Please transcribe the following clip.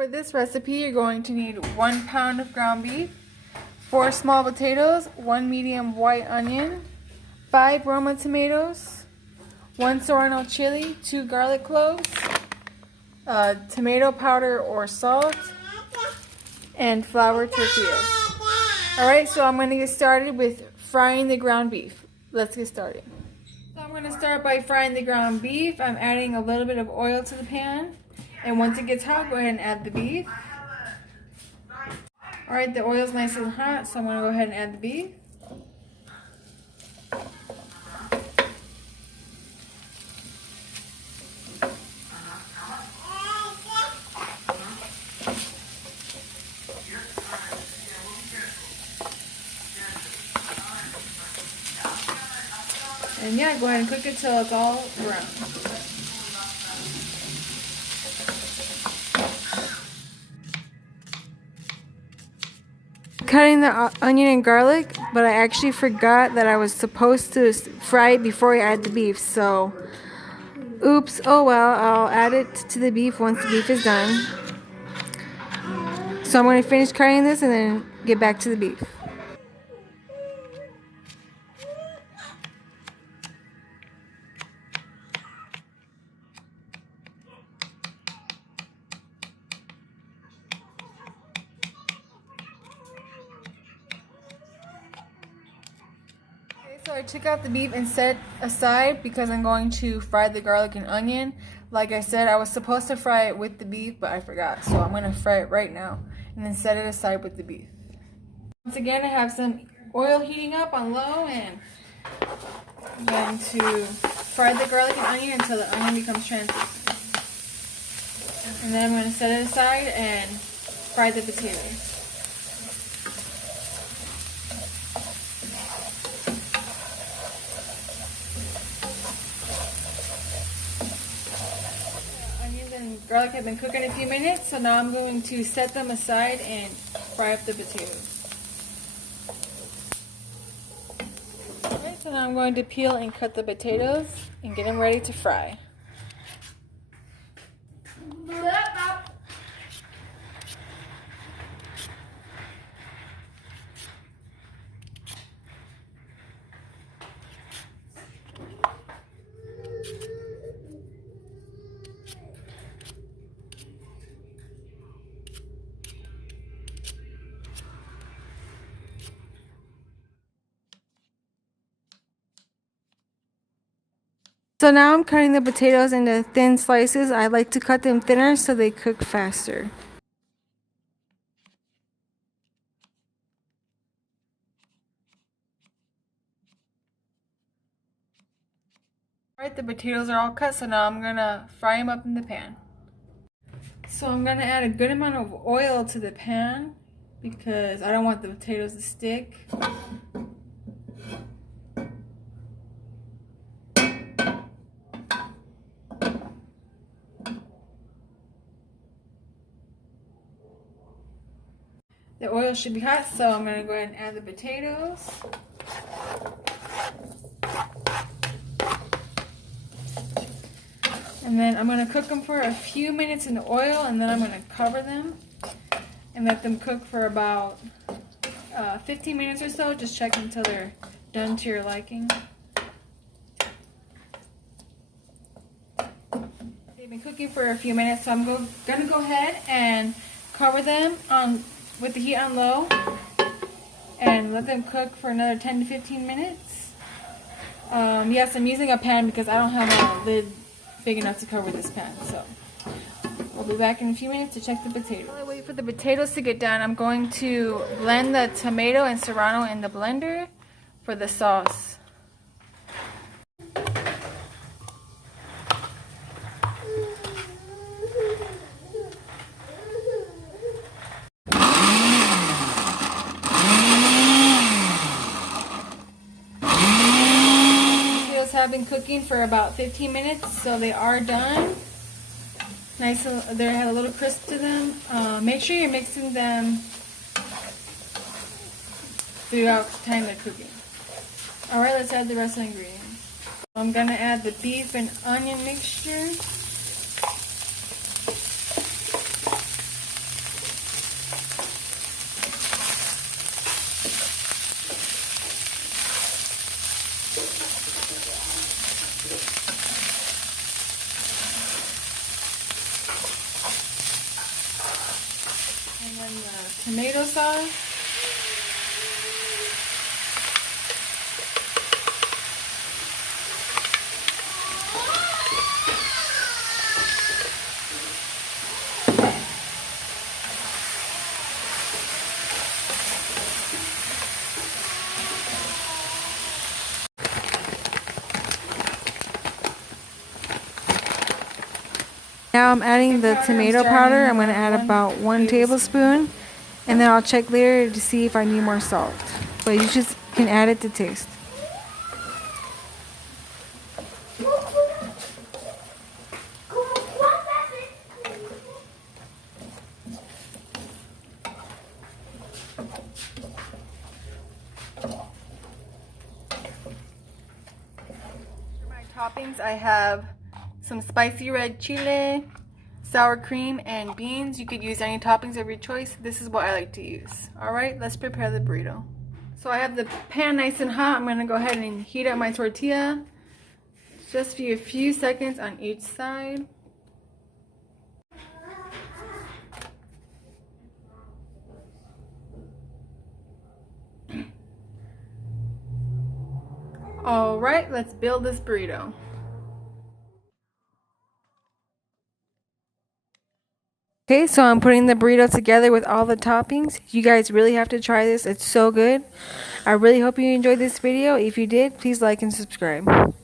for this recipe, you're going to need 1 pound of ground beef, 4 small potatoes, 1 medium white onion, 5 Roma tomatoes, 1 serrano chili, 2 garlic cloves, tomato powder or salt, and flour tortillas. Alright, so I'm going to get started with frying the ground beef. Let's get started. So I'm going to start by frying the ground beef. I'm adding a little bit of oil to the pan. And once it gets hot, go ahead and add the beef. Alright, the oil is nice and hot, so I'm going to go ahead and add the beef. And yeah, go ahead and cook it till it's all brown. Cutting the onion and garlic, but I actually forgot that I was supposed to fry it before I add the beef, so oops, oh well, I'll add it to the beef once the beef is done. So I'm going to finish cutting this and then get back to the beef. So I took out the beef and set aside because I'm going to fry the garlic and onion. Like I said, I was supposed to fry it with the beef, but I forgot. So I'm going to fry it right now and then set it aside with the beef. Once again, I have some oil heating up on low, and I'm going to fry the garlic and onion until the onion becomes translucent. And then I'm going to set it aside and fry the potatoes. Garlic have been cooking a few minutes, so now I'm going to set them aside and fry up the potatoes. Alright, so now I'm going to peel and cut the potatoes and get them ready to fry. So now I'm cutting the potatoes into thin slices. I like to cut them thinner so they cook faster. Alright, the potatoes are all cut, so now I'm going to fry them up in the pan. So I'm going to add a good amount of oil to the pan because I don't want the potatoes to stick. The oil should be hot, so I'm going to go ahead and add the potatoes. And then I'm going to cook them for a few minutes in the oil, and then I'm going to cover them and let them cook for about 15 minutes or so. Just check until they're done to your liking. They've been cooking for a few minutes, so I'm going to go ahead and cover them with the heat on low and let them cook for another 10 to 15 minutes. Yes, I'm using a pan because I don't have a lid big enough to cover this pan. So I'll be back in a few minutes to check the potatoes. While I wait for the potatoes to get done, I'm going to blend the tomato and serrano in the blender for the sauce. Have been cooking for about 15 minutes, so they are done. Nice, they had a little crisp to them. Make sure you're mixing them throughout the time they're cooking. Alright, let's add the rest of the ingredients. I'm gonna add the beef and onion mixture. tomato sauce. Now I'm adding the tomato powder. I'm going to add about 1 tablespoon. And then I'll check later to see if I need more salt. But you just can add it to taste. For my toppings, I have some spicy red chile, sour cream, and beans. You could use any toppings of your choice. This is what I like to use. Alright, let's prepare the burrito. So I have the pan nice and hot. I'm going to go ahead and heat up my tortilla. Just for a few seconds on each side. Alright, let's build this burrito. Okay, so I'm putting the burrito together with all the toppings. You guys really have to try this. It's so good. I really hope you enjoyed this video. If you did, please like and subscribe.